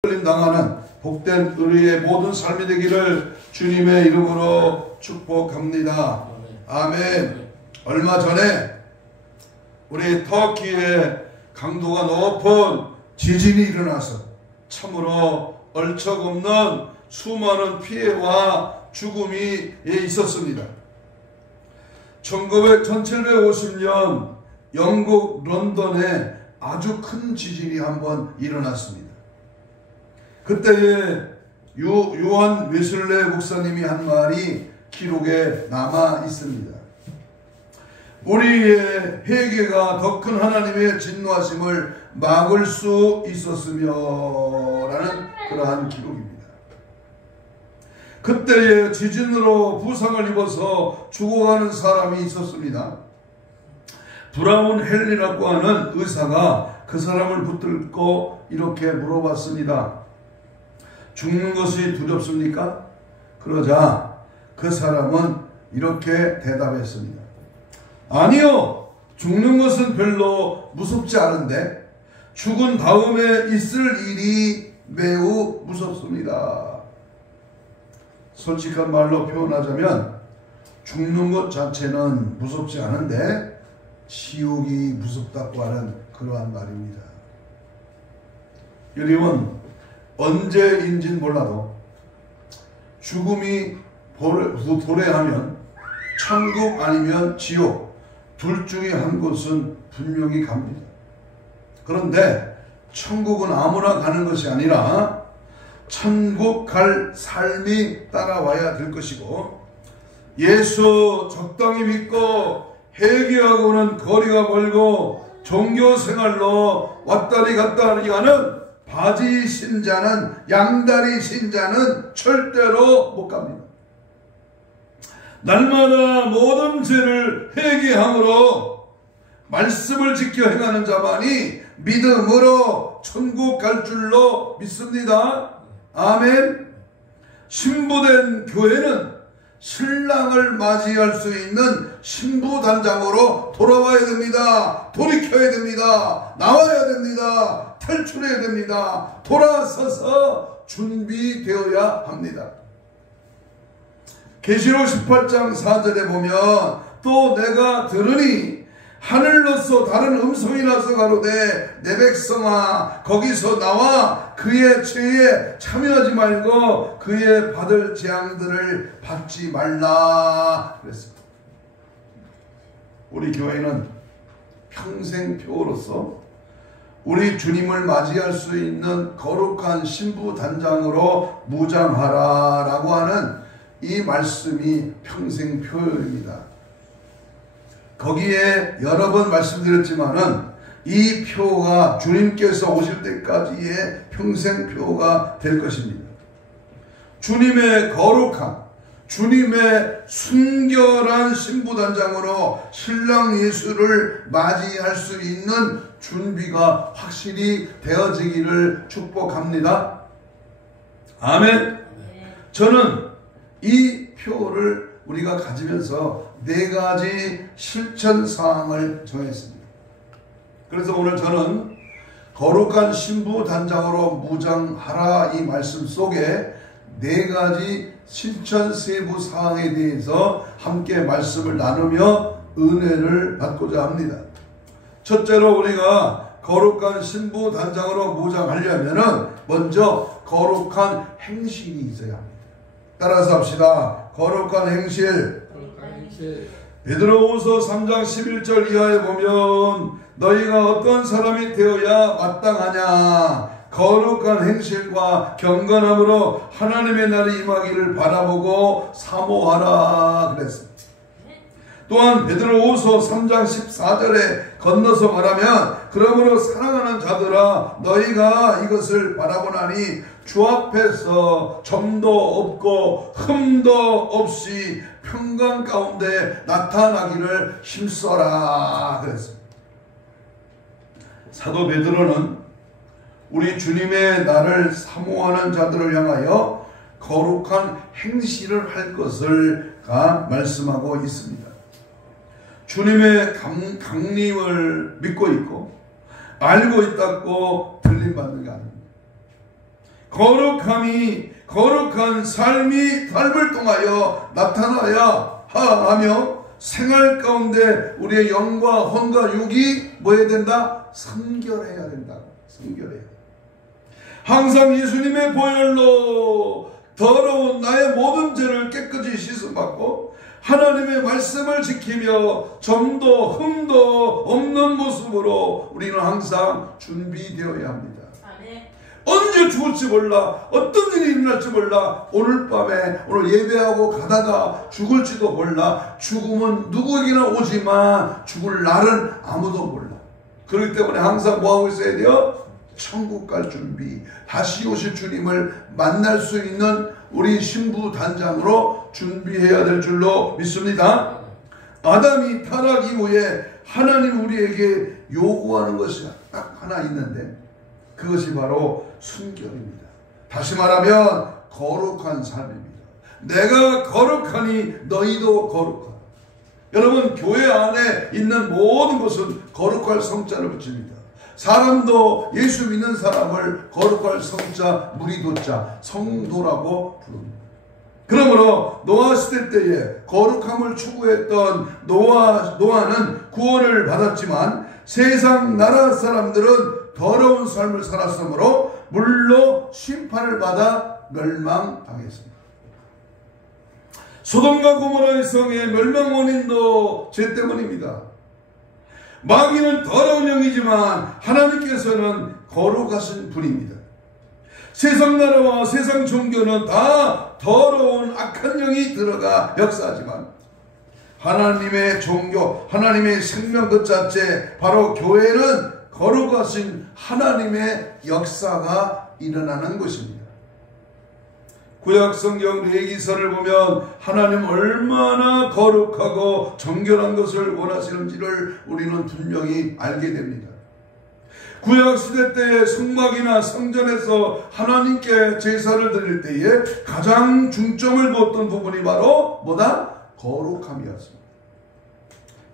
당하는 복된 의리의 모든 삶이 되기를 주님의 이름으로 축복합니다. 아멘. 얼마 전에 우리 터키에 강도가 높은 지진이 일어나서 참으로 얼척없는 수많은 피해와 죽음이 있었습니다. 1750년 영국 런던에 아주 큰 지진이 한번 일어났습니다. 그때에 요한 웨슬레 목사님이 한 말이 기록에 남아 있습니다. 우리의 회개가 더 큰 하나님의 진노하심을 막을 수 있었으며 라는 그러한 기록입니다. 그때에 지진으로 부상을 입어서 죽어가는 사람이 있었습니다. 브라운 헬리라고 하는 의사가 그 사람을 붙들고 이렇게 물어봤습니다. 죽는 것이 두렵습니까? 그러자 그 사람은 이렇게 대답했습니다. 아니요, 죽는 것은 별로 무섭지 않은데 죽은 다음에 있을 일이 매우 무섭습니다. 솔직한 말로 표현하자면 죽는 것 자체는 무섭지 않은데 지옥이 무섭다고 하는 그러한 말입니다. 여러분, 언제인지는 몰라도 죽음이 도래하면 천국 아니면 지옥 둘 중에 한 곳은 분명히 갑니다. 그런데 천국은 아무나 가는 것이 아니라 천국 갈 삶이 따라와야 될 것이고, 예수 적당히 믿고 회개하고는 거리가 멀고 종교생활로 왔다리 갔다리 하는 바지 신자는, 양다리 신자는 절대로 못 갑니다. 날마다 모든 죄를 회개함으로 말씀을 지켜 행하는 자만이 믿음으로 천국 갈 줄로 믿습니다. 아멘. 신부된 교회는 신랑을 맞이할 수 있는 신부단장으로 돌아와야 됩니다. 돌이켜야 됩니다. 나와야 됩니다. 탈출해야 됩니다. 돌아서서 준비되어야 합니다. 계시록 18장 4절에 보면 또 내가 들으니 하늘로서 다른 음성이 나서 가로되 내 백성아 거기서 나와 그의 죄에 참여하지 말고 그의 받을 재앙들을 받지 말라 그랬습니다. 우리 교회는 평생표로서 우리 주님을 맞이할 수 있는 거룩한 신부단장으로 무장하라 라고 하는 이 말씀이 평생표입니다. 거기에 여러 번 말씀드렸지만은 이 표가 주님께서 오실 때까지의 평생표가 될 것입니다. 주님의 거룩한, 주님의 순결한 신부단장으로 신랑 예수를 맞이할 수 있는 준비가 확실히 되어지기를 축복합니다. 아멘. 저는 이 표를 우리가 가지면서 4가지 실천사항을 정했습니다. 그래서 오늘 저는 거룩한 신부단장으로 무장하라 이 말씀 속에 4가지 실천 세부사항에 대해서 함께 말씀을 나누며 은혜를 받고자 합니다. 첫째로 우리가 거룩한 신부단장으로 무장하려면 먼저 거룩한 행실이 있어야 합니다. 따라서 합시다. 거룩한 행실. 베드로후서 3장 11절 이하에 보면 너희가 어떤 사람이 되어야 마땅하냐, 거룩한 행실과 경건함으로 하나님의 날이 임하기를 바라보고 사모하라 그랬습니다. 또한 베드로후서 3장 14절에 건너서 말하면 그러므로 사랑하는 자들아 너희가 이것을 바라보나니 주 앞에서 점도 없고 흠도 없이 평강 가운데 나타나기를 힘써라 그랬습니다. 사도 베드로는 우리 주님의 날을 사모하는 자들을 향하여 거룩한 행실을 할 것을 말씀하고 있습니다. 주님의 강림을 믿고 있고 알고 있다고 들림받는 게 아닙니다. 거룩한 삶을 통하여 나타나야 하며 생활 가운데 우리의 영과 혼과 육이 뭐 해야 된다? 성결해야 된다. 성결해야 된다. 항상 예수님의 보혈로 더러운 나의 모든 죄를 깨끗이 씻음받고 하나님의 말씀을 지키며 점도 흠도 없는 모습으로 우리는 항상 준비되어야 합니다. 언제 죽을지 몰라, 어떤 일이 일어날지 몰라, 오늘 예배하고 가다가 죽을지도 몰라. 죽음은 누구에게나 오지만 죽을 날은 아무도 몰라. 그렇기 때문에 항상 뭐하고 있어야 돼요? 천국 갈 준비, 다시 오실 주님을 만날 수 있는 우리 신부 단장으로 준비해야 될 줄로 믿습니다. 아담이 타락 이후에 하나님 우리에게 요구하는 것이 딱 하나 있는데 그것이 바로 순결입니다. 다시 말하면 거룩한 삶입니다. 내가 거룩하니 너희도 거룩하라. 여러분, 교회 안에 있는 모든 것은 거룩할 성자를 붙입니다. 사람도 예수 믿는 사람을 거룩할 성자, 무리도자, 성도라고 부릅니다. 그러므로 노아 시대 때에 거룩함을 추구했던 노아는 구원을 받았지만 세상 나라 사람들은 더러운 삶을 살았으므로 물로 심판을 받아 멸망당했습니다. 소돔과 고모라의 성의 멸망 원인도 죄 때문입니다. 마귀는 더러운 영이지만 하나님께서는 거룩하신 분입니다. 세상 나라와 세상 종교는 다 더러운 악한 영이 들어가 역사하지만 하나님의 종교, 하나님의 생명 그 자체, 바로 교회는 거룩하신 하나님의 역사가 일어나는 것입니다. 구약 성경 레위기서를 보면 하나님 얼마나 거룩하고 정결한 것을 원하시는지를 우리는 분명히 알게 됩니다. 구약 시대 때의 성막이나 성전에서 하나님께 제사를 드릴 때에 가장 중점을 두었던 부분이 바로 뭐다? 거룩함이었습니다.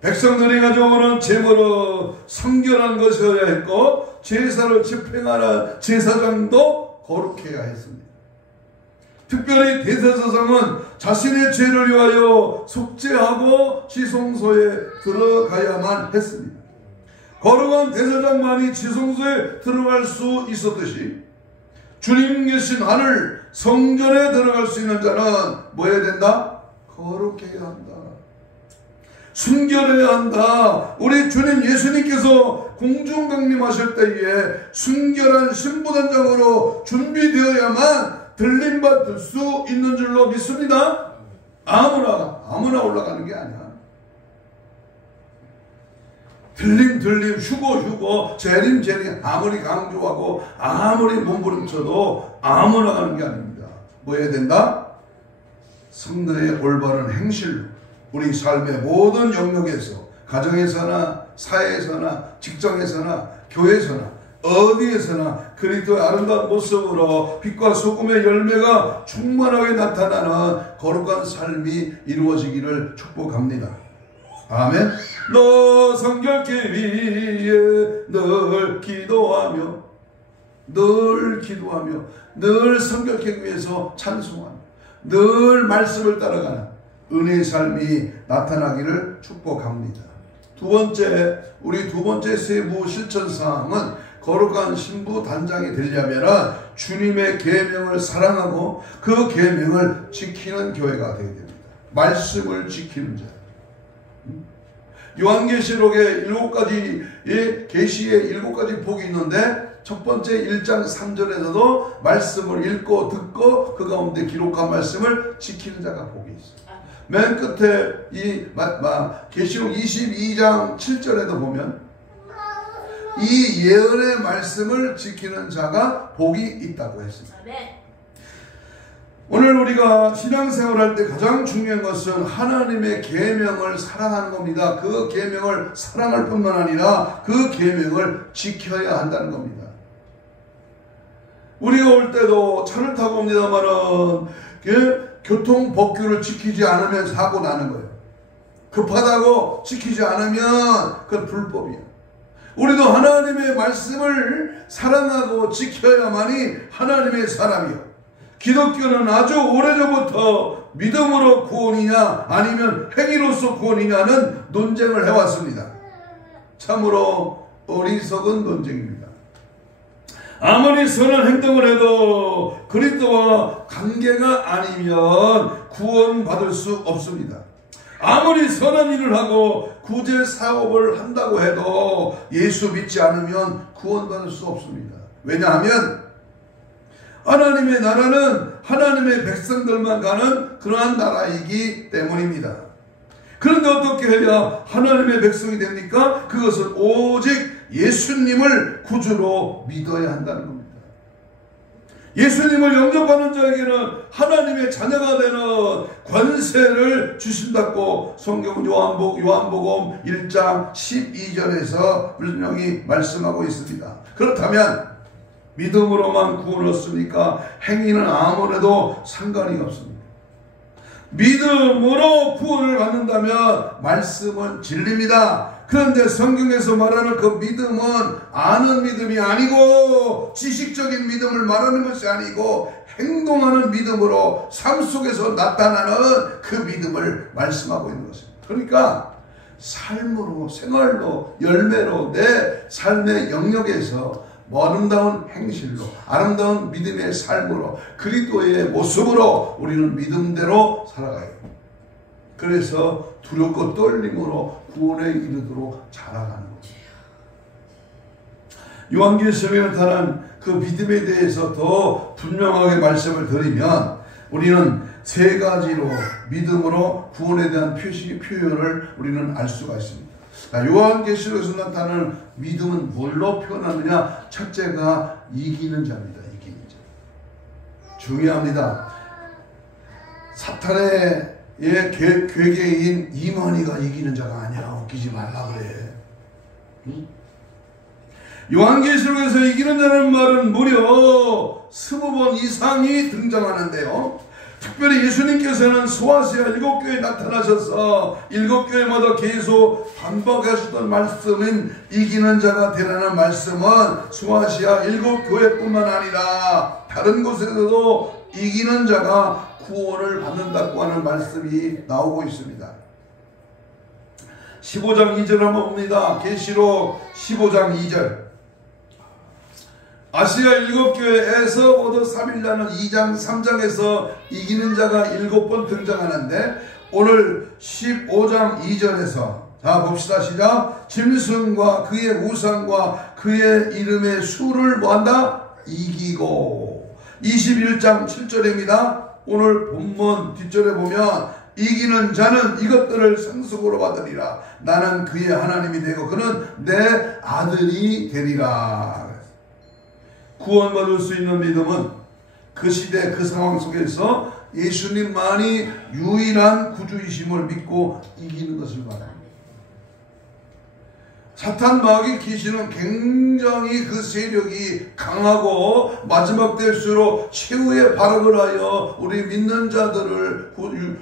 백성들이 가져오는 제물은 성결한 것이어야 했고 제사를 집행하는 제사장도 거룩해야 했습니다. 특별히 대제사장은 자신의 죄를 위하여 속죄하고 지성소에 들어가야만 했습니다. 거룩한 대제사장만이 지성소에 들어갈 수 있었듯이 주님 계신 하늘 성전에 들어갈 수 있는 자는 뭐 해야 된다? 거룩해야 한다. 순결해야 한다. 우리 주님 예수님께서 공중 강림하실 때에 순결한 신부단장으로 준비되어야만 들림받을 수 있는 줄로 믿습니다. 아무나 올라가는 게 아니야. 들림 휴고 재림 아무리 강조하고 아무리 몸부림쳐도 아무나 가는 게 아닙니다. 뭐 해야 된다? 성도의 올바른 행실로 우리 삶의 모든 영역에서 가정에서나 사회에서나 직장에서나 교회에서나 어디에서나 그리스도의 아름다운 모습으로 빛과 소금의 열매가 충만하게 나타나는 거룩한 삶이 이루어지기를 축복합니다. 아멘. 너 성결케 위해 늘 기도하며 늘 성결케 위해서 찬송하며 늘 말씀을 따라가는 은혜의 삶이 나타나기를 축복합니다. 우리 두 번째 세부 실천사항은 거룩한 신부 단장이 되려면 주님의 계명을 사랑하고 그 계명을 지키는 교회가 되어야 됩니다. 말씀을 지키는 자. 요한계시록에 7가지 계시의 7가지 복이 있는데 첫 번째 1장 3절에서도 말씀을 읽고 듣고 그 가운데 기록한 말씀을 지키는 자가 복이 있어요. 맨 끝에 이 계시록 22장 7절에도 보면 이 예언의 말씀을 지키는 자가 복이 있다고 했습니다. 오늘 우리가 신앙생활할 때 가장 중요한 것은 하나님의 계명을 사랑하는 겁니다. 그 계명을 사랑할 뿐만 아니라 그 계명을 지켜야 한다는 겁니다. 우리가 올 때도 차를 타고 옵니다만은 교통 법규를 지키지 않으면 사고 나는 거예요. 급하다고 지키지 않으면 그건 불법이에요. 우리도 하나님의 말씀을 사랑하고 지켜야만이 하나님의 사람이요. 기독교는 아주 오래전부터 믿음으로 구원이냐 아니면 행위로서 구원이냐는 논쟁을 해왔습니다. 참으로 어리석은 논쟁입니다. 아무리 선한 행동을 해도 그리스도와 관계가 아니면 구원받을 수 없습니다. 아무리 선한 일을 하고 구제 사업을 한다고 해도 예수 믿지 않으면 구원받을 수 없습니다. 왜냐하면 하나님의 나라는 하나님의 백성들만 가는 그러한 나라이기 때문입니다. 그런데 어떻게 해야 하나님의 백성이 됩니까? 그것은 오직 예수님을 구주로 믿어야 한다는 겁니다. 예수님을 영접하는 자에게는 하나님의 자녀가 되는 권세를 주신다고 성경 요한복음 1장 12절에서 분명히 말씀하고 있습니다. 그렇다면 믿음으로만 구원을 얻습니까? 행위는 아무래도 상관이 없습니다. 믿음으로 구원을 받는다면 말씀은 진리입니다. 그런데 성경에서 말하는 그 믿음은 아는 믿음이 아니고 지식적인 믿음을 말하는 것이 아니고 행동하는 믿음으로 삶 속에서 나타나는 그 믿음을 말씀하고 있는 것입니다. 그러니까 삶으로, 생활로, 열매로 내 삶의 영역에서 아름다운 행실로, 아름다운 믿음의 삶으로, 그리스도의 모습으로 우리는 믿음대로 살아가야 합니다. 그래서 두렵고 떨림으로 구원에 이르도록 자라가는 거죠. 요한계시록에 나타난 그 믿음에 대해서 더 분명하게 말씀을 드리면 우리는 세 가지로 믿음으로 구원에 대한 표현을 우리는 알 수가 있습니다. 요한계시록에서 나타나는 믿음은 뭘로 표현하느냐? 첫째가 이기는 자입니다. 이기는 자. 중요합니다. 사탄의 괴계인 이만희가 이기는 자가 아니야. 웃기지 말라 그래. 응? 요한계시록에서 이기는 자는 말은 무려 20번 이상이 등장하는데요. 특별히 예수님께서는 소아시아 7교회에 나타나셔서 7교회마다 계속 반복하셨던 말씀인 이기는 자가 되라는 말씀은 소아시아 7교회뿐만 아니라 다른 곳에서도 이기는 자가 구원을 받는다고 하는 말씀이 나오고 있습니다. 15장 2절 한번 봅니다. 계시록 15장 2절. 아시아 7교회에서 모두 3일나는 2장 3장에서 이기는 자가 7번 등장하는데 오늘 15장 2절에서 자 봅시다. 시작. 짐승과 그의 우상과 그의 이름의 수를 뭐한다? 이기고. 21장 7절입니다. 오늘 본문 뒷절에 보면 이기는 자는 이것들을 상속으로 받으리라. 나는 그의 하나님이 되고 그는 내 아들이 되리라. 구원받을 수 있는 믿음은 그 시대 그 상황 속에서 예수님만이 유일한 구주이심을 믿고 이기는 것을 말합니다. 사탄 마귀 귀신은 굉장히 그 세력이 강하고 마지막 때일수록 최후의 발악을 하여 우리 믿는 자들을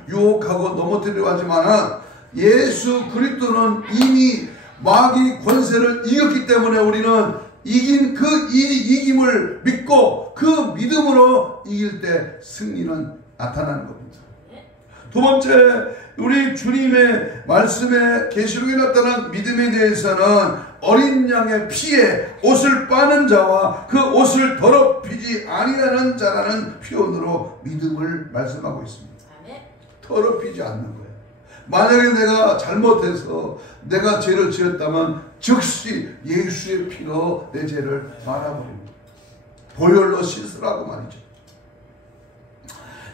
유혹하고 넘어뜨리려 하지만 예수 그리스도는 이미 마귀 권세를 이겼기 때문에 우리는 이긴 그 이김을 믿고 그 믿음으로 이길 때 승리는 나타나는 겁니다. 두 번째, 우리 주님의 말씀에 계시록에 나타난 믿음에 대해서는 어린 양의 피에 옷을 빠는 자와 그 옷을 더럽히지 아니하는 자라는 표현으로 믿음을 말씀하고 있습니다. 더럽히지 않는 거예요. 만약에 내가 잘못해서 내가 죄를 지었다면 즉시 예수의 피로 내 죄를 말아버립니다. 보혈로 씻으라고 말이죠.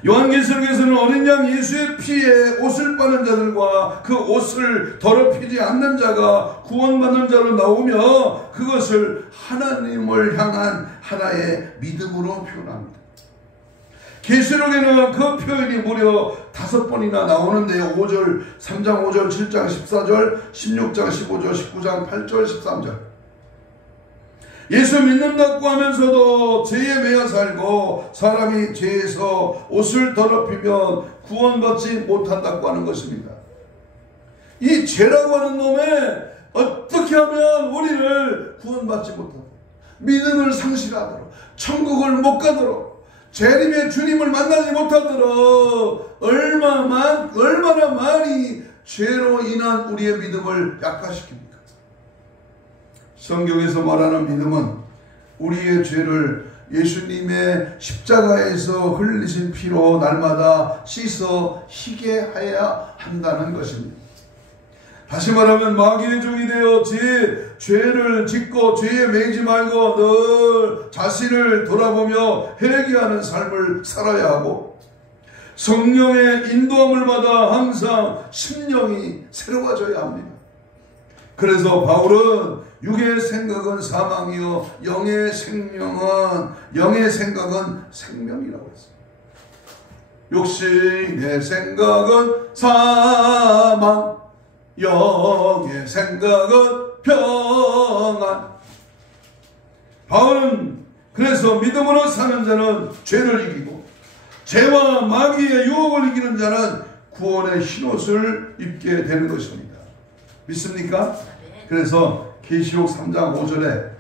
요한계시록에서는 어린 양 예수의 피에 옷을 빠는 자들과 그 옷을 더럽히지 않는 자가 구원받는 자로 나오며 그것을 하나님을 향한 하나의 믿음으로 표현합니다. 계시록에는 그 표현이 무려 5번이나 나오는데요. 5절, 3장 5절, 7장 14절, 16장 15절, 19장 8절, 13절. 예수 믿는다고 하면서도 죄에 매여 살고 사람이 죄에서 옷을 더럽히면 구원받지 못한다고 하는 것입니다. 이 죄라고 하는 놈의 어떻게 하면 우리를 구원받지 못하도록, 믿음을 상실하도록, 천국을 못 가도록, 재림의 주님을 만나지 못하도록 얼마나 많이 죄로 인한 우리의 믿음을 약화시킵니까? 성경에서 말하는 믿음은 우리의 죄를 예수님의 십자가에서 흘리신 피로 날마다 씻어 희게 하여야 한다는 것입니다. 다시 말하면 마귀의 종이 되어 죄를 짓고 죄에 매이지 말고 늘 자신을 돌아보며 회개하는 삶을 살아야 하고, 성령의 인도함을 받아 항상 심령이 새로워져야 합니다. 그래서 바울은 육의 생각은 사망이요 영의 생각은 생명이라고 했습니다. 육신의 생각은 사망, 영의 생각은 평안. 바울은 그래서 믿음으로 사는 자는 죄를 이기고, 죄와 마귀의 유혹을 이기는 자는 구원의 흰옷을 입게 되는 것입니다. 믿습니까? 그래서 계시록 3장 5절에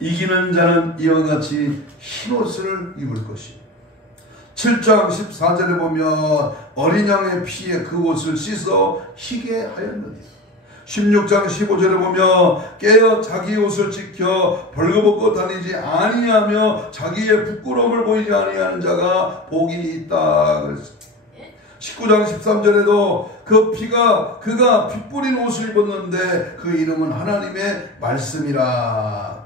이기는 자는 이와 같이 흰옷을 입을 것이요, 7장 14절에 보면 어린 양의 피에 그 옷을 씻어 희게 하였느니라. 16장 15절에 보면 깨어 자기 옷을 지켜 벌거벗고 다니지 아니하며 자기의 부끄러움을 보이지 아니하는 자가 복이 있다 그랬습니다. 19장 13절에도 그가 피 뿌린 옷을 입었는데 그 이름은 하나님의 말씀이라.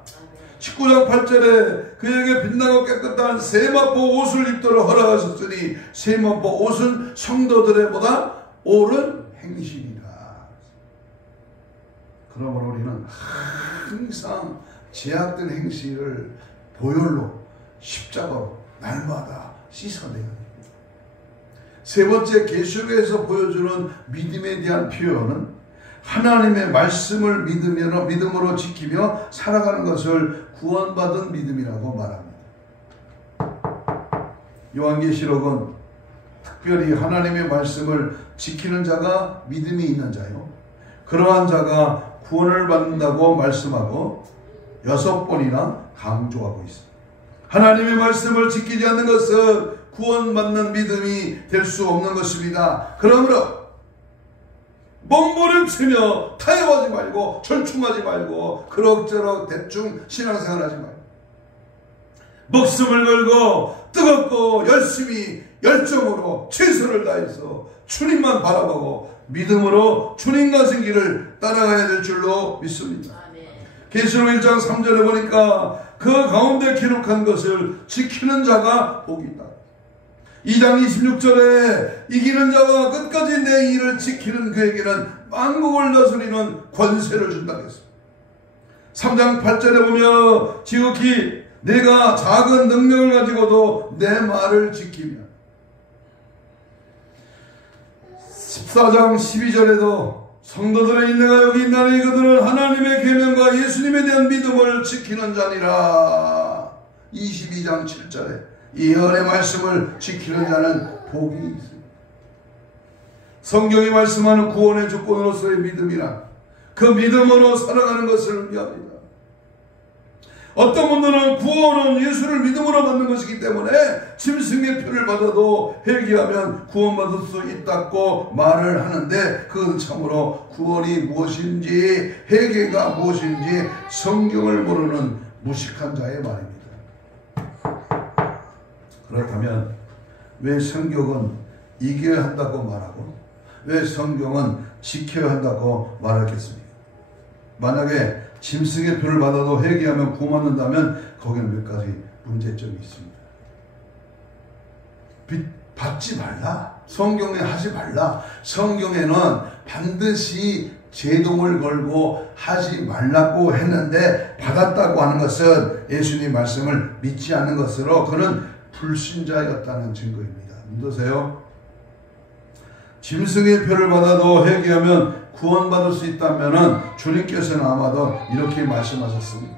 19장 8절에 그에게 빛나고 깨끗한 세마포 옷을 입도록 허락하셨으니 세마포 옷은 성도들의 보다 옳은 행실이라. 그러므로 우리는 항상 제약된 행실을 보혈로 십자가로 날마다 씻어내야 됩니다. 세 번째, 계시록에서 보여주는 믿음에 대한 표현은 하나님의 말씀을 믿음으로 지키며 살아가는 것을 구원받은 믿음이라고 말합니다. 요한계시록은 특별히 하나님의 말씀을 지키는 자가 믿음이 있는 자요, 그러한 자가 구원을 받는다고 말씀하고 6번이나 강조하고 있습니다. 하나님의 말씀을 지키지 않는 것은 구원받는 믿음이 될 수 없는 것입니다. 그러므로 몸부림치며 타협하지 말고 절충하지 말고 그럭저럭 대충 신앙생활하지 말고 목숨을 걸고 뜨겁고 열심히 열정으로 최선을 다해서 주님만 바라보고 믿음으로 주님 가신 길을 따라가야 될 줄로 믿습니다. 계시록 1장 3절에 보니까 그 가운데 기록한 것을 지키는 자가 복이 있다. 2장 26절에 이기는 자와 끝까지 내 일을 지키는 그에게는 만국을 다스리는 권세를 준다고 했습니다. 3장 8절에 보면 지극히 내가 작은 능력을 가지고도 내 말을 지키며, 14장 12절에도 성도들의 인내가 여기 있나니 그들은 하나님의 계명과 예수님에 대한 믿음을 지키는 자니라. 22장 7절에 예언의 말씀을 지키는 자는 복이 있습니다. 성경이 말씀하는 구원의 조건으로서의 믿음이란 그 믿음으로 살아가는 것을 의미합니다. 어떤 분들은 구원은 예수를 믿음으로 받는 것이기 때문에 짐승의 표를 받아도 회개하면 구원받을 수 있다고 말을 하는데, 그것은 참으로 구원이 무엇인지 회개가 무엇인지 성경을 모르는 무식한 자의 말입니다. 그렇다면 왜 성경은 이겨야 한다고 말하고 왜 성경은 지켜야 한다고 말하겠습니까? 만약에 짐승의 표를 받아도 회개하면 구원받는다면 거기는 몇 가지 문제점이 있습니다. 받지 말라, 성경에 하지 말라, 성경에는 반드시 제동을 걸고 하지 말라고 했는데 받았다고 하는 것은 예수님 말씀을 믿지 않는 것으로 그는 불신자였다는 증거입니다. 믿으세요? 짐승의 표를 받아도 회개하면 구원받을 수 있다면 주님께서는 아마도 이렇게 말씀하셨습니다.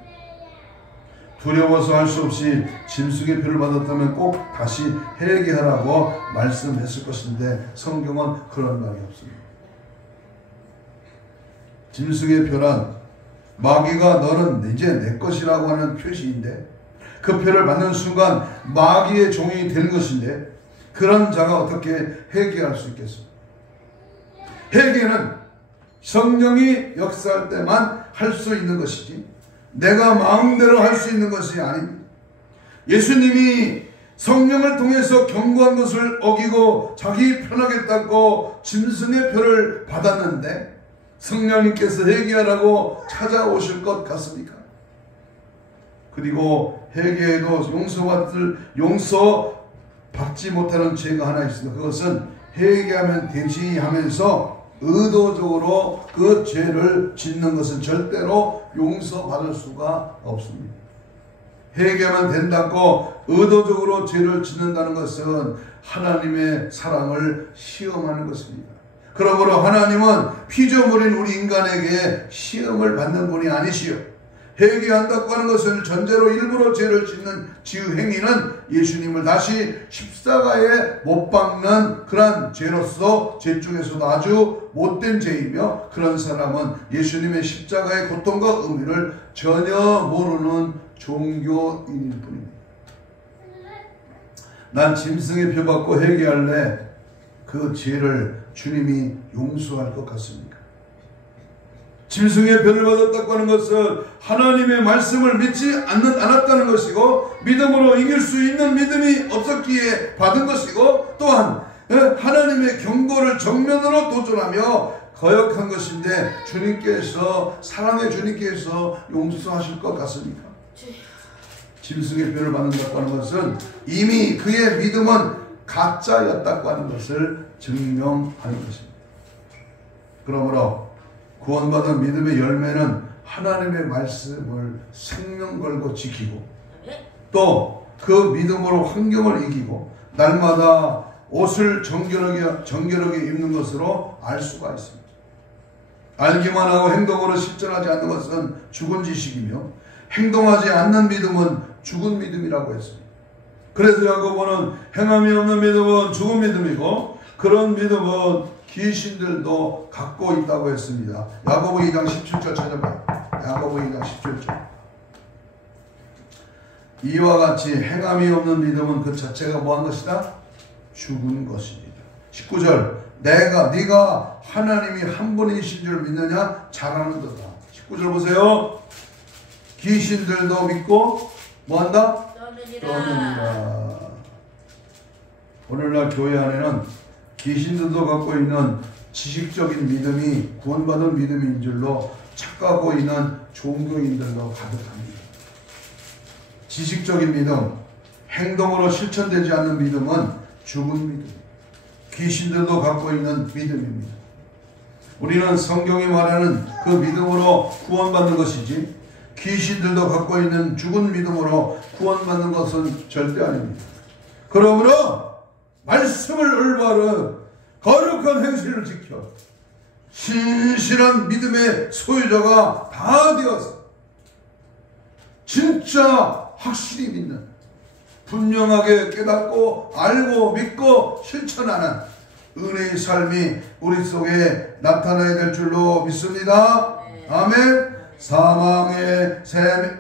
두려워서 할 수 없이 짐승의 표를 받았다면 꼭 다시 회개하라고 말씀했을 것인데 성경은 그런 말이 없습니다. 짐승의 표란 마귀가 너는 이제 내 것이라고 하는 표시인데, 그 표를 받는 순간 마귀의 종이 되는 것인데, 그런 자가 어떻게 회개할 수 있겠습니까? 회개는 성령이 역사할 때만 할 수 있는 것이지 내가 마음대로 할 수 있는 것이 아닙니다. 예수님이 성령을 통해서 경고한 것을 어기고 자기 편하겠다고 짐승의 표를 받았는데 성령님께서 회개하라고 찾아오실 것 같습니까? 그리고 회개에도 용서받지 못하는 죄가 하나 있습니다. 그것은 회개하면 되지 하면서 의도적으로 그 죄를 짓는 것은 절대로 용서받을 수가 없습니다. 회개하면 된다고 의도적으로 죄를 짓는다는 것은 하나님의 사랑을 시험하는 것입니다. 그러므로 하나님은 피조물인 우리 인간에게 시험을 받는 분이 아니시요, 회개한다고 하는 것을 전제로 일부러 죄를 짓는 지우 행위는 예수님을 다시 십자가에 못 박는 그러한 죄로서 죄 중에서도 아주 못된 죄이며, 그런 사람은 예수님의 십자가의 고통과 의미를 전혀 모르는 종교인일 뿐입니다. 난 짐승의 표 받고 회개할래, 그 죄를 주님이 용서할 것 같습니까? 짐승의 표를 받았다고 하는 것은 하나님의 말씀을 믿지 않았다는 것이고, 믿음으로 이길 수 있는 믿음이 없었기에 받은 것이고, 또한 하나님의 경고를 정면으로 도전하며 거역한 것인데, 주님께서, 사랑의 주님께서 용서하실 것 같습니까? 짐승의 표를 받는다고 하는 것은 이미 그의 믿음은 가짜였다고 하는 것을 증명하는 것입니다. 그러므로 구원받은 믿음의 열매는 하나님의 말씀을 생명 걸고 지키고, 또 그 믿음으로 환경을 이기고 날마다 옷을 정결하게 입는 것으로 알 수가 있습니다. 알기만 하고 행동으로 실천하지 않는 것은 죽은 지식이며, 행동하지 않는 믿음은 죽은 믿음이라고 했습니다. 그래서 야고보는 행함이 없는 믿음은 죽은 믿음이고, 그런 믿음은 귀신들도 갖고 있다고 했습니다. 야고보 2장 17절 찾아봐요. 야고보 2장 17절. 이와 같이 행함이 없는 믿음은 그 자체가 뭐한 것이다? 죽은 것입니다. 19절. 네가 하나님이 한 분이신 줄 믿느냐? 잘하는도다. 19절 보세요. 귀신들도 믿고 뭐한다? 떠느니라. 오늘날 교회 안에는 귀신들도 갖고 있는 지식적인 믿음이 구원받은 믿음인 줄로 착각하고 있는 종교인들도 가득합니다. 지식적인 믿음, 행동으로 실천되지 않는 믿음은 죽은 믿음, 귀신들도 갖고 있는 믿음입니다. 우리는 성경이 말하는 그 믿음으로 구원받는 것이지, 귀신들도 갖고 있는 죽은 믿음으로 구원받는 것은 절대 아닙니다. 그러므로 말씀을 올바른 거룩한 행실을 지켜 신실한 믿음의 소유자가 다 되어서 진짜 확실히 믿는, 분명하게 깨닫고 알고 믿고 실천하는 은혜의 삶이 우리 속에 나타나야 될 줄로 믿습니다. 아멘. 사망의 샘물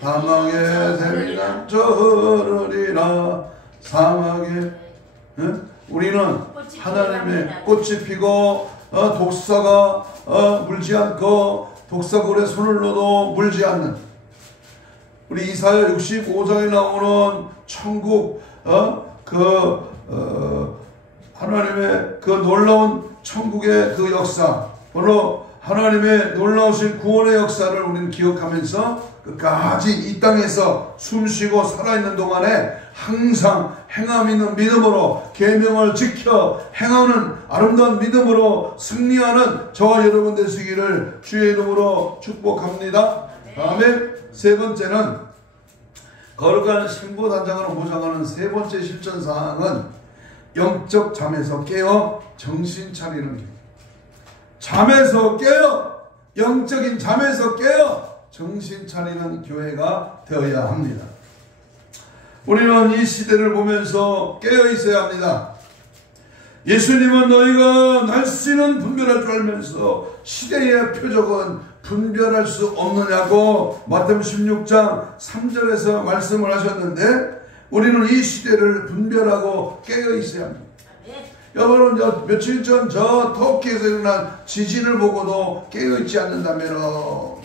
사막의 샘이 남저르리라. 사막에 우리는 하나님의 꽃이 피고 독사가 물지 않고 독사골에 손을 넣어도 물지 않는, 우리 이사야 65장에 나오는 천국 하나님의 그 놀라운 천국의 그 역사, 바로 하나님의 놀라우신 구원의 역사를 우리는 기억하면서 끝까지 이 땅에서 숨쉬고 살아있는 동안에 항상 행함 있는 믿음으로 계명을 지켜 행하는 아름다운 믿음으로 승리하는 저와 여러분 되시기를 주의 이름으로 축복합니다. 아멘. 세 번째는 거룩한 신부단장으로 보장하는 세 번째 실천사항은 영적 잠에서 깨어 정신 차리는 길. 잠에서 깨어, 영적인 잠에서 깨어 정신 차리는 교회가 되어야 합니다. 우리는 이 시대를 보면서 깨어 있어야 합니다. 예수님은 너희가 날씨는 분별할 줄 알면서 시대의 표적은 분별할 수 없느냐고 마태복음 16장 3절에서 말씀을 하셨는데, 우리는 이 시대를 분별하고 깨어 있어야 합니다. 여러분, 며칠 전 저 터키에서 일어난 지진을 보고도 깨어 있지 않는다면,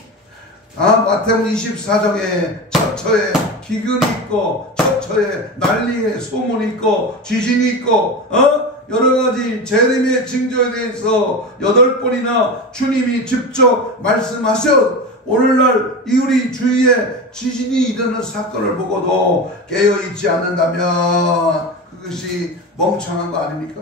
마태복음 24장에 처처에 기근이 있고, 처처에 난리에 소문이 있고, 지진이 있고, 여러가지 재림의 징조에 대해서 8번이나 주님이 직접 말씀하셔. 오늘날 우리 주위에 지진이 일어나는 사건을 보고도 깨어있지 않는다면 그것이 멍청한 거 아닙니까?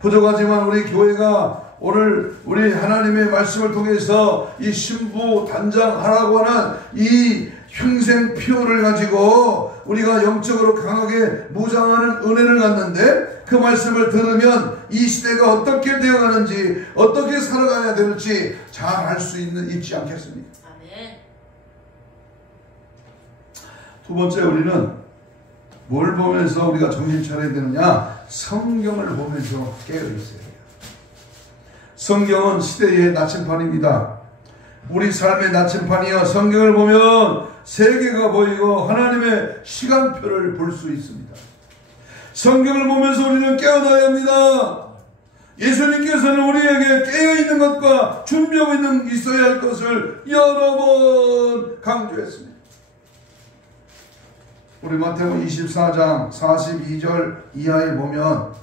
부족하지만 우리 교회가 오늘 우리 하나님의 말씀을 통해서 이 신부 단장하라고 하는 이 흉생 피오를 가지고 우리가 영적으로 강하게 무장하는 은혜를 갖는데, 그 말씀을 들으면 이 시대가 어떻게 되어가는지, 어떻게 살아가야 될지 잘 알 수 있지 않겠습니까? 아멘. 두 번째, 우리는 뭘 보면서 우리가 정신 차려야 되느냐? 성경을 보면서 깨어 있어야 해요. 성경은 시대의 나침판입니다. 우리 삶의 나침판이요, 성경을 보면 세계가 보이고 하나님의 시간표를 볼 수 있습니다. 성경을 보면서 우리는 깨어나야 합니다. 예수님께서는 우리에게 깨어있는 것과 준비하고 있어야 할 것을 여러 번 강조했습니다. 우리 마태복음 24장 42절 이하에 보면,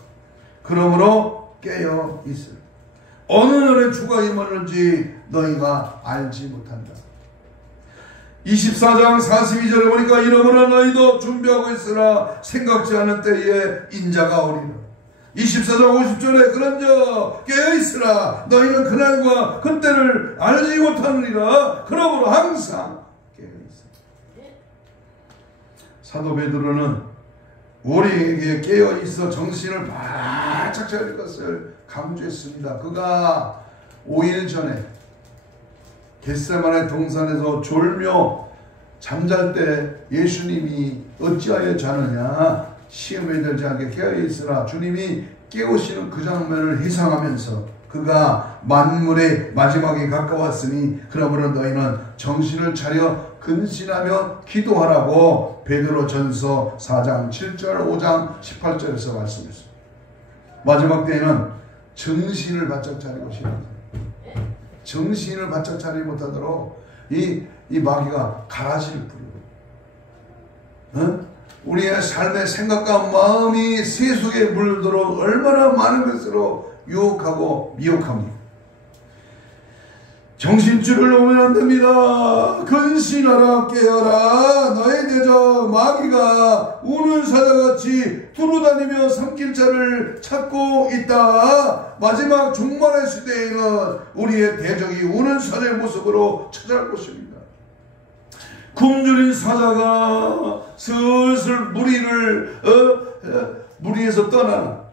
그러므로 깨어 있으라. 어느 날에 주가 임하는지 너희가 알지 못한다. 24장 42절에 보니까, 이러므로 너희도 준비하고 있으라. 생각지 않은 때에 인자가 오리라. 24장 50절에 그런저 깨어있으라. 너희는 그날과 그때를 알지 못하느니라. 그러므로 항상 깨어있으라. 사도 베드로는 우리에게 깨어있어 정신을 바짝 차릴 것을 강조했습니다. 그가 5일 전에 겟세마네 동산에서 졸며 잠잘 때 예수님이 어찌하여 자느냐, 시험에 들지 않게 깨어있으라. 주님이 깨우시는 그 장면을 회상하면서 그가 만물의 마지막에 가까웠으니 그러므로 너희는 정신을 차려 근신하며 기도하라고 베드로전서 4장 7절 5장 18절에서 말씀했습니다. 마지막 때에는 정신을 바짝 차리고 싶습니다. 정신을 바짝 차리지 못하도록 이 마귀가 가라지를 부리고, 우리의 삶의 생각과 마음이 세속에 물들어 얼마나 많은 것으로 유혹하고 미혹합니다. 정신줄을 놓으면 안 됩니다. 근신하라, 깨어라. 너의 대적 마귀가 우는 사자같이 두루다니며 삼킬 자를 찾고 있다. 마지막 종말의 시대에는 우리의 대적이 우는 사자의 모습으로 찾아올 것입니다. 굶주린 사자가 슬슬 무리에서 떠나는,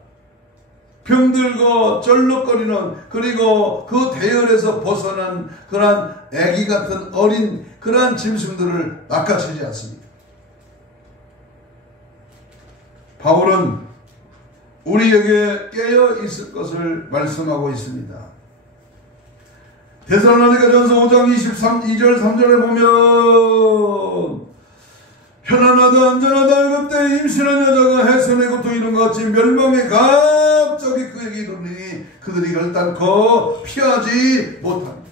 병들고 쩔럭거리는, 그리고 그 대열에서 벗어난 그러한 애기 같은 어린 그러한 짐승들을 낚아채지 않습니다. 바울은 우리에게 깨어 있을 것을 말씀하고 있습니다. 데살로니가전서 5장 2절 3절에 보면, 편안하다 안전하다 그때 임신한 여자가 해선의 고통 이룬 것 같이 멸망의 갑자기 그에게 이르니 그들이 결단코 피하지 못합니다.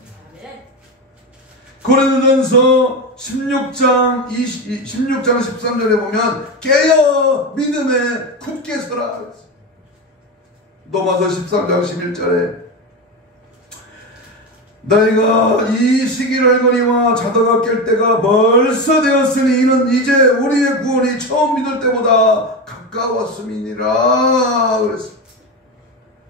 고린도전서 16장 13절에 보면 깨어 믿음에 굳게 서라. 로마서 13장 11절에 너희가 이 시기를 알거니와 자다가 깰 때가 벌써 되었으니 이는 이제 우리의 구원이 처음 믿을 때보다 가까웠음이니라 그랬습니다.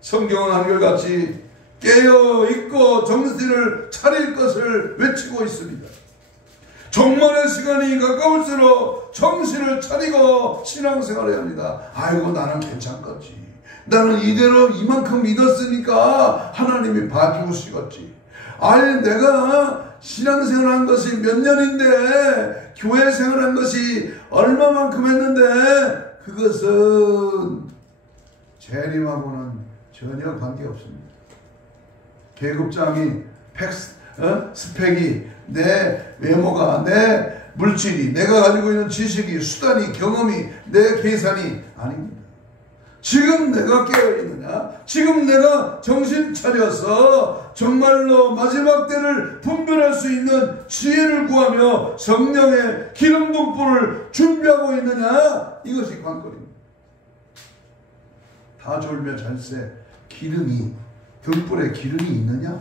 성경은 한결같이 깨어있고 정신을 차릴 것을 외치고 있습니다. 종말의 시간이 가까울수록 정신을 차리고 신앙생활을 합니다. 아이고 나는 괜찮겠지. 나는 이대로 이만큼 믿었으니까 하나님이 봐주시겠지. 아니 내가 신앙생활한 것이 몇 년인데, 교회 생활한 것이 얼마만큼 했는데, 그것은 재림하고는 전혀 관계없습니다. 계급장이 스펙이, 내 외모가, 내 물질이, 내가 가지고 있는 지식이, 수단이, 경험이, 내 계산이 아닙니다. 지금 내가 깨어있느냐, 지금 내가 정신 차려서 정말로 마지막 때를 분별할 수 있는 지혜를 구하며 성령의 기름등불을 준비하고 있느냐, 이것이 관건입니다. 다 졸며 잘세 기름이, 등불에 기름이 있느냐.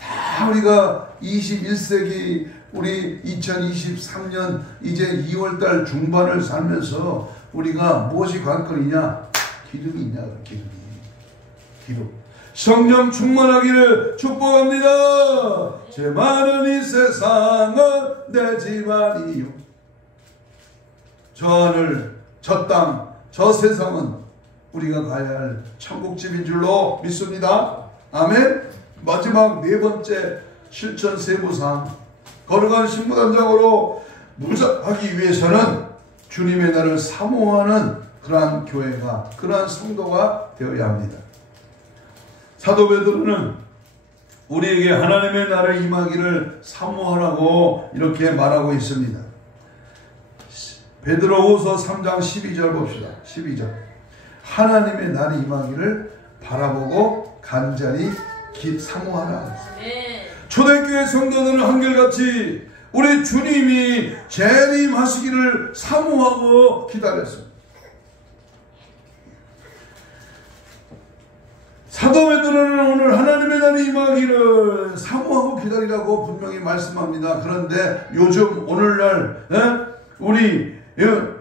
다 우리가 21세기 우리 2023년 이제 2월달 중반을 살면서 우리가 무엇이 관건이냐? 기름이 있냐? 기름. 성령 충만하기를 축복합니다. 제 많은 이 세상은 내 집안이요. 저 하늘, 저 땅, 저 세상은 우리가 가야 할 천국집인 줄로 믿습니다. 아멘. 마지막 네 번째 실천 세부사항, 거룩한 신부단장으로 묵상하기 위해서는 주님의 날을 사모하는 그러한 교회가, 그러한 성도가 되어야 합니다. 사도 베드로는 우리에게 하나님의 날을 임하기를 사모하라고 이렇게 말하고 있습니다. 베드로후서 3장 12절 봅시다. 12절. 하나님의 날이 임하기를 바라보고 간절히 사모하라. 초대교회 성도들은 한결같이 우리 주님이 재림하시기를 사모하고 기다렸습니다. 사도 베드로는 오늘 하나님의 날이 임하기를 사모하고 기다리라고 분명히 말씀합니다. 그런데 요즘 오늘날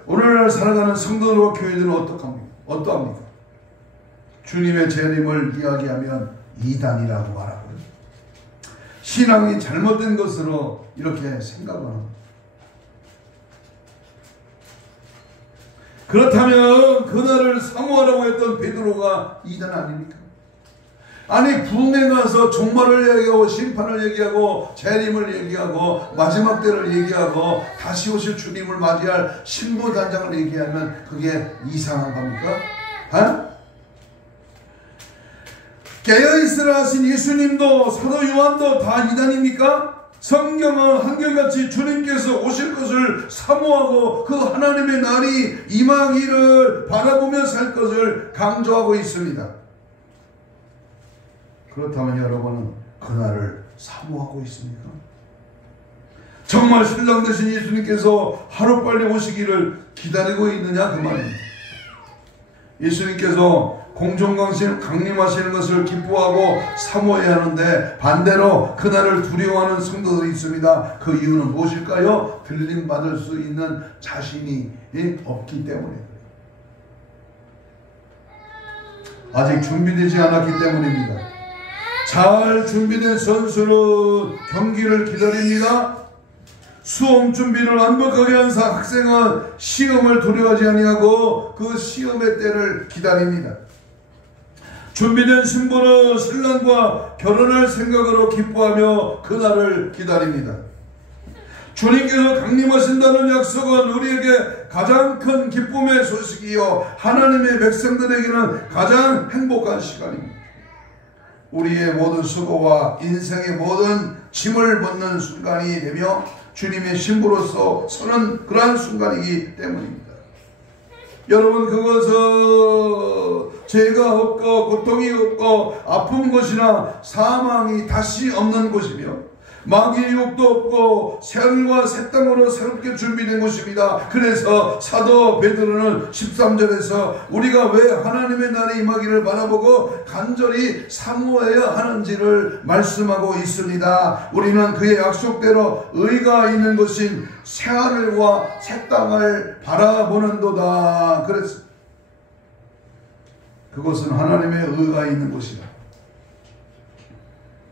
오늘날 살아가는 성도들과 교회들은 어떠합니까? 주님의 재림을 이야기하면 이단이라고 말하고요. 신앙이 잘못된 것으로 이렇게 생각하는. 그렇다면 그날을 사모하라고 했던 베드로가 이단 아닙니까? 아니, 부흥회 가서 종말을 얘기하고 심판을 얘기하고 재림을 얘기하고 마지막 때를 얘기하고 다시 오실 주님을 맞이할 신부단장을 얘기하면 그게 이상한 겁니까? 깨어있으라 하신 예수님도 사도 요한도 다 이단입니까? 성경은 한결같이 주님께서 오실 것을 사모하고 그 하나님의 날이 임하기를 바라보며 살 것을 강조하고 있습니다. 그렇다면 여러분은 그날을 사모하고 있습니까? 정말 신랑 되신 예수님께서 하루빨리 오시기를 기다리고 있느냐, 그 말입니다. 예수님께서 강림하시는 것을 기뻐하고 사모해야 하는데 반대로 그날을 두려워하는 성도들이 있습니다. 그 이유는 무엇일까요? 들림받을 수 있는 자신이 없기 때문에, 아직 준비되지 않았기 때문입니다. 잘 준비된 선수는 경기를 기다립니다. 수험 준비를 완벽하게 한 학생은 시험을 두려워하지 아니하고 그 시험의 때를 기다립니다. 준비된 신부는 신랑과 결혼할 생각으로 기뻐하며 그날을 기다립니다. 주님께서 강림하신다는 약속은 우리에게 가장 큰 기쁨의 소식이요, 하나님의 백성들에게는 가장 행복한 시간입니다. 우리의 모든 수고와 인생의 모든 짐을 벗는 순간이 되며 주님의 신부로서 서는 그러한 순간이기 때문입니다. 여러분, 그것은 죄가 없고 고통이 없고 아픈 것이나 사망이 다시 없는 곳이며 마귀의 유혹도 없고 새하늘과 새 땅으로 새롭게 준비된 곳입니다. 그래서 사도 베드로는 13절에서 우리가 왜 하나님의 날이 임하기를 바라보고 간절히 사모해야 하는지를 말씀하고 있습니다. 우리는 그의 약속대로 의가 있는 곳인 새하늘과 새 땅을 바라보는도다. 그래서 그것은 하나님의 의가 있는 곳이다.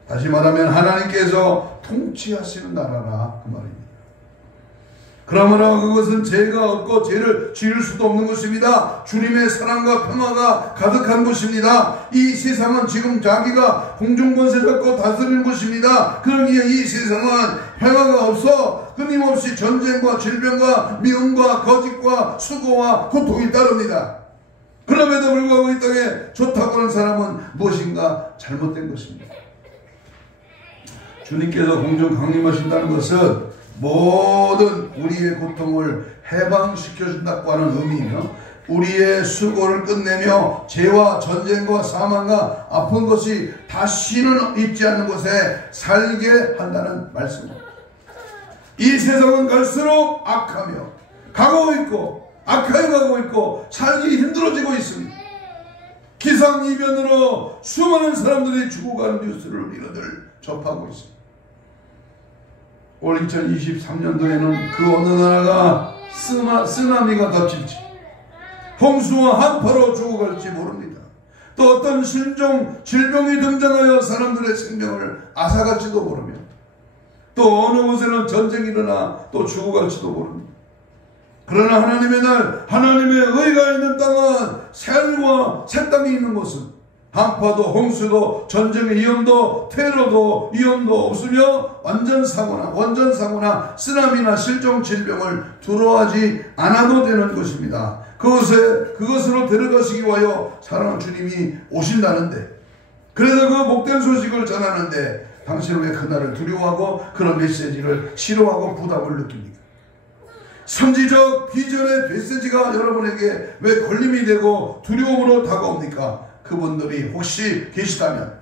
다시 말하면 하나님께서 통치하시는 나라라, 그 말입니다. 그러므로 그것은 죄가 없고 죄를 지을 수도 없는 것입니다. 주님의 사랑과 평화가 가득한 곳입니다. 이 세상은 지금 자기가 공중권세 잡고 다스리는 곳입니다. 그러기에 이 세상은 평화가 없어 끊임없이 전쟁과 질병과 미움과 거짓과 수고와 고통이 따릅니다. 그럼에도 불구하고 이 땅에 좋다고 하는 사람은 무엇인가 잘못된 것입니다. 주님께서 공중 강림하신다는 것은 모든 우리의 고통을 해방시켜준다고 하는 의미이며 우리의 수고를 끝내며 죄와 전쟁과 사망과 아픈 것이 다시는 있지 않는 곳에 살게 한다는 말씀입니다. 이 세상은 갈수록 악하며 가고 있고 악하게 가고 있고 살기 힘들어지고 있습니다. 기상이변으로 수많은 사람들이 죽어가는 뉴스를 우리는 늘 접하고 있습니다. 올 2023년도에는 그 어느 나라가 쓰나미가 덮칠지 홍수와 한파로 죽어갈지 모릅니다. 또 어떤 신종 질병이 등장하여 사람들의 생명을 앗아갈지도 모릅니다. 또 어느 곳에는 전쟁이 일어나 또 죽어갈지도 모릅니다. 그러나 하나님의 날 하나님의 의가 있는 땅은 새하늘과 새 땅이 있는 곳은 한파도 홍수도 전쟁의 위험도 테러도 위험도 없으며 원전사고나 쓰나미나 실종 질병을 두려워하지 않아도 되는 것입니다. 그것으로 데려가시기 위하여 사랑하는 주님이 오신다는데, 그래서 그 복된 소식을 전하는데 당신은 왜 그날을 두려워하고 그런 메시지를 싫어하고 부담을 느낍니까? 선지적 비전의 메시지가 여러분에게 왜 걸림이 되고 두려움으로 다가옵니까? 그분들이 혹시 계시다면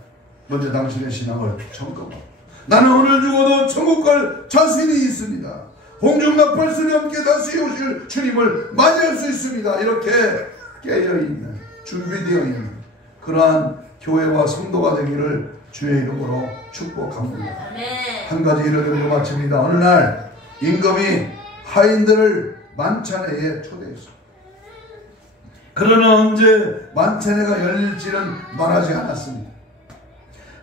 먼저 당신의 신앙을 점검하고, 나는 오늘 죽어도 천국 갈 자신이 있습니다. 공중과 벌스에 함께 다시 오실 주님을 맞이할 수 있습니다. 이렇게 깨어있는, 준비되어 있는 그러한 교회와 성도가 되기를 주의 이름으로 축복합니다. 한 가지 이르기로 마칩니다. 어느 날 임금이 하인들을 만찬회에 초대했습니다. 그러나 언제 만찬회가 열릴지는 말하지 않았습니다.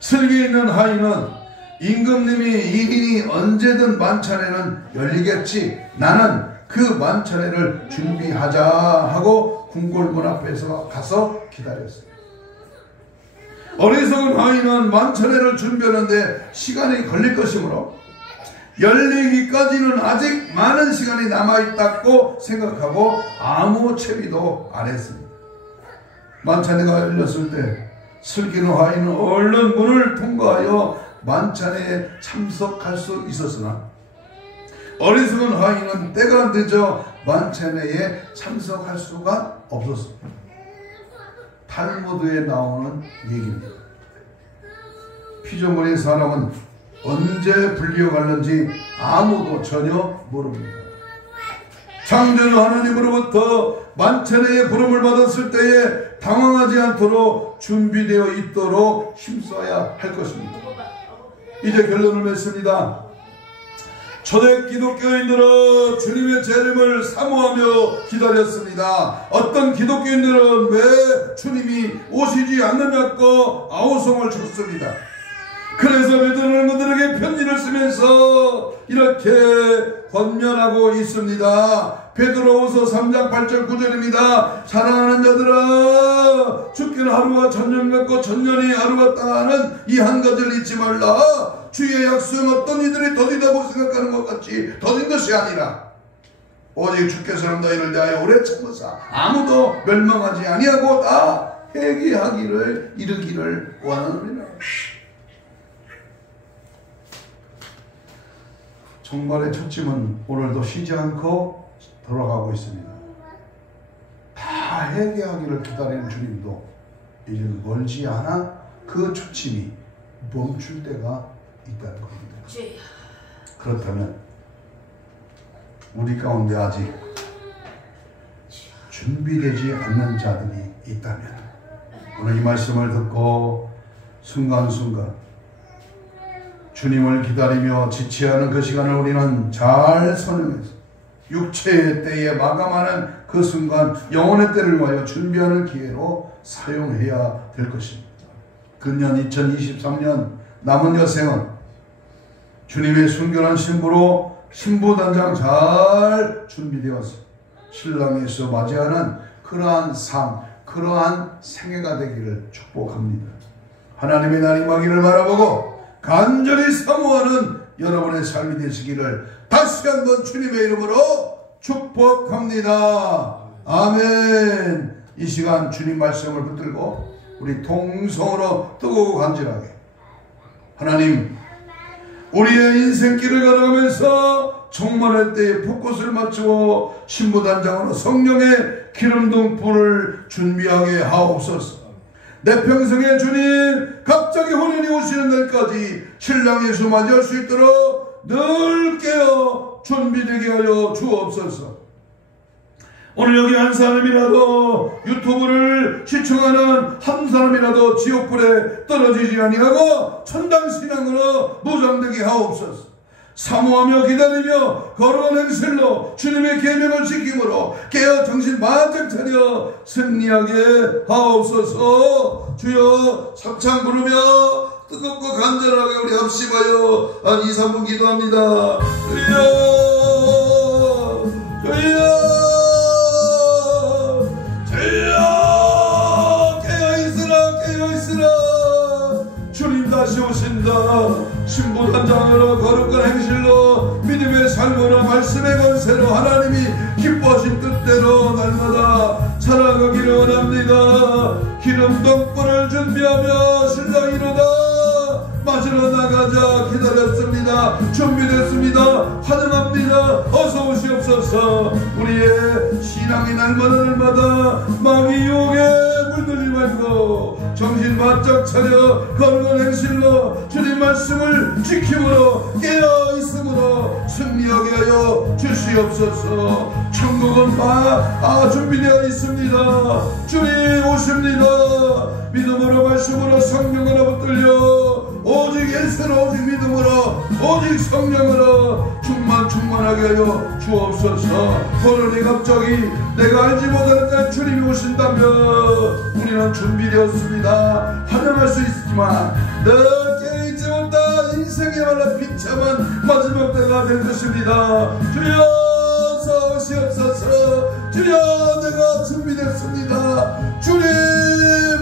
슬기에 있는 하인은 임금님이 이민이 언제든 만찬회는 열리겠지, 나는 그 만찬회를 준비하자 하고 궁궐문 앞에서 가서 기다렸습니다. 어리석은 하인은 만찬회를 준비하는데 시간이 걸릴 것이므로 열리기까지는 아직 많은 시간이 남아있다고 생각하고 아무 채비도 안 했습니다. 만찬회가 열렸을 때 슬기는 하인은 얼른 문을 통과하여 만찬회에 참석할 수 있었으나 어리석은 하인은 때가 늦어 만찬회에 참석할 수가 없었습니다. 탈무드에 나오는 얘기입니다. 피조물인 사람은 언제 불려갈는지 아무도 전혀 모릅니다. 창조주 하나님으로부터 만찬회의 부름을 받았을 때에 당황하지 않도록 준비되어 있도록 힘써야 할 것입니다. 이제 결론을 맺습니다. 초대 기독교인들은 주님의 재림을 사모하며 기다렸습니다. 어떤 기독교인들은 왜 주님이 오시지 않느냐고 아우성을 쳤습니다. 그래서 베드로는 그들에게 편지를 쓰면서 이렇게 권면하고 있습니다. 베드로후서 3장 8절 9절입니다. 사랑하는 자들아, 죽기는 하루가 천년 같고 천년이 하루 같다는 이 한 가지를 잊지 말라. 주의 약속은 어떤 이들이 더디다고 생각하는 것 같이 더딘 것이 아니라 오직 주께서는 너희를 대하여 오래 참으사 아무도 멸망하지 아니하고 다 회개하기를 이르기를 원하느니라. 정말의 초침은 오늘도 쉬지 않고 돌아가고 있습니다. 다 회개하기를 기다리는 주님도 이제 멀지 않아 그 초침이 멈출 때가 있다는 겁니다. 그렇다면 우리 가운데 아직 준비되지 않는 자들이 있다면 오늘 이 말씀을 듣고 순간순간 주님을 기다리며 지체하는 그 시간을 우리는 잘 선용해서 육체의 때에 마감하는 그 순간 영혼의 때를 위하여 준비하는 기회로 사용해야 될 것입니다. 금년 2023년 남은 여생은 주님의 순결한 신부로 신부단장 잘 준비되어서 신랑에서 맞이하는 그러한 삶, 그러한 생애가 되기를 축복합니다. 하나님의 날 임하기를 바라보고 간절히 사모하는 여러분의 삶이 되시기를 다시 한번 주님의 이름으로 축복합니다. 아멘. 이 시간 주님 말씀을 붙들고 우리 동성으로 뜨거워 간절하게 하나님, 우리의 인생길을 걸어가면서 종말할 때에 벚꽃을 맞추어 신부단장으로 성령의 기름등 불을 준비하게 하옵소서. 내 평생에 주님 갑자기 혼인이 오시는 날까지 신랑 예수 맞이할 수 있도록 늘 깨어 준비되게 하여 주옵소서. 오늘 여기 한 사람이라도 유튜브를 시청하는 한 사람이라도 지옥불에 떨어지지 아니하고 천당신앙으로 무장되게 하옵소서. 사모하며 기다리며 거룩한 행실로 주님의 계명을 지킴으로 깨어 정신 바짝 차려 승리하게 하옵소서. 주여, 합창 부르며 뜨겁고 간절하게 우리 합심하여 한 2, 3분 기도합니다. 주여, 주여, 주여, 깨어있으라, 깨어있으라. 주님 다시 오신다. 신부단장으로 거룩한 행실로 믿음의 삶으로 말씀의 권세로 하나님이 기뻐하신 뜻대로 날마다 살아가기를 원합니다. 기름등불을 준비하며 신랑이로다 맞으러 나가자 기다렸습니다. 준비됐습니다. 환영합니다. 어서 오시옵소서. 우리의 신앙이 날마다 마귀 유혹에 물들지 말고 정신 바짝 차려 거룩한 행실로 주님 말씀을 지킴으로 깨어있음으로 승리하게 하여 주시옵소서. 천국은 준비되어 있습니다. 주님 오십니다. 믿음으로 말씀으로 성령으로 붙들려 오직 예수로 오직 믿음으로 오직 성령으로 충만하게 하여 주옵소서. 호련히 갑자기 내가 알지 못하는 날 주님이 오신다면 우리는 준비되었습니다. 환영할 수 있지만 늘 깨어있지 못한 인생의 말라 비참한 마지막 때가 될 것입니다. 주여 어서 오시옵소서. 주여 내가 준비됐습니다. 주님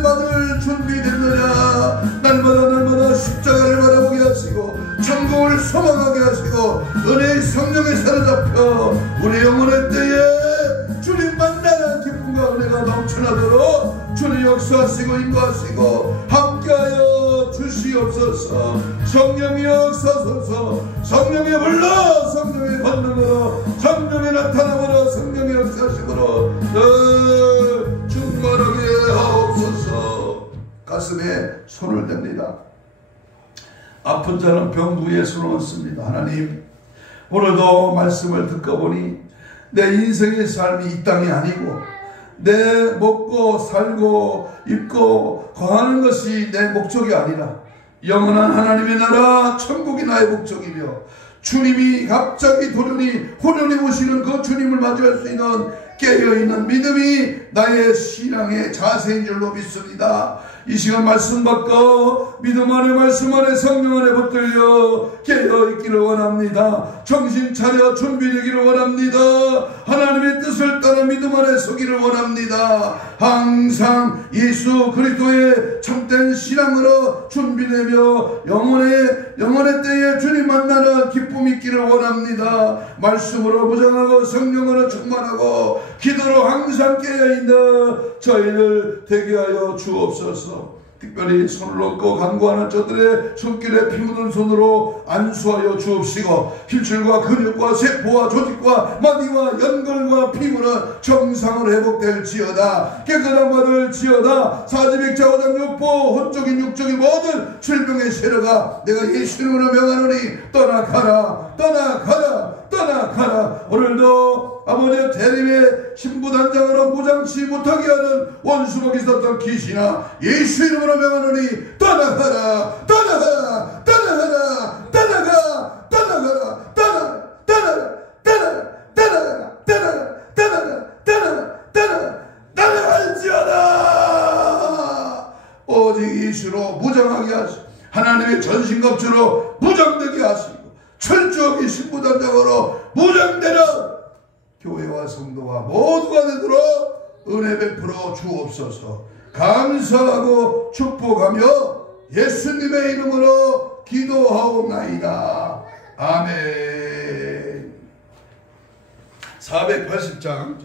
만을 준비됐느냐. 날마다 십자가를 바라보게 하시고 천국을 소망하게 하시고 은혜의 성령에 사로잡혀 우리 영혼의 때에 주님 만나는 기쁨과 은혜가 넘쳐나도록 주님 역사하시고 인도하시고 함께하여 주시옵소서. 성령이 역사소서. 성령이 불러 성령의 권능으로 성령의 나타남으로 성령의 역사하심으로 늘 충만하게 하옵소서. 가슴에 손을 댑니다. 아픈 자는 병 위에 손을 얹습니다. 하나님, 오늘도 말씀을 듣고 보니 내 인생의 삶이 이 땅이 아니고 내 먹고 살고 입고 거하는 것이 내 목적이 아니라 영원한 하나님의 나라 천국이 나의 목적이며 주님이 갑자기 호련히 오시는 그 주님을 맞이할 수 있는 깨어있는 믿음이 나의 신앙의 자세인 줄로 믿습니다. 이 시간 말씀 받고 믿음 안에 말씀 안에 성령 안에 붙들려 깨어있기를 원합니다. 정신 차려 준비되기를 원합니다. 하나님의 뜻을 따라 믿음 안에 서기를 원합니다. 항상 예수 그리스도의 참된 신앙으로 준비되며 영혼의 때에 주님 만나는 기쁨이 있기를 원합니다. 말씀으로 무장하고 성령으로 충만하고 기도로 항상 깨어있는 저희를 되게 하여 주옵소서. 특별히 손을 얹고 간구하는 저들의 손길에 피 묻은 손으로 안수하여 주옵시고 힘줄과 근육과 세포와 조직과 마디와 연골과 피부는 정상으로 회복될지어다. 깨끗한 받을지어다. 사지백자 오장육부 혼적인 육적인 모든 질병의 세력아 내가 예수 이름으로 명하노니 떠나가라 떠나가라 떠나가라. 오늘도 아버지의 대림의 신부단장으로 무장치 못하게 하는 원수복이 있었던 귀신아 예수 이름으로 명하노니 떠나가라 떠나가라 떠나가라 떠나가 떠나가라 떠나가라 떠나가라 떠나가라 떠나가라 떠나가라 떠나갈지어다. 오직 예수로 무장하게 하시고 하나님의 전신갑주로 무장되게 하시고 철저하게 신부단장으로 무장되는 교회와 성도가 모두가 되도록 은혜 베풀어 주옵소서. 감사하고 축복하며 예수님의 이름으로 기도하옵나이다. 아멘. 480장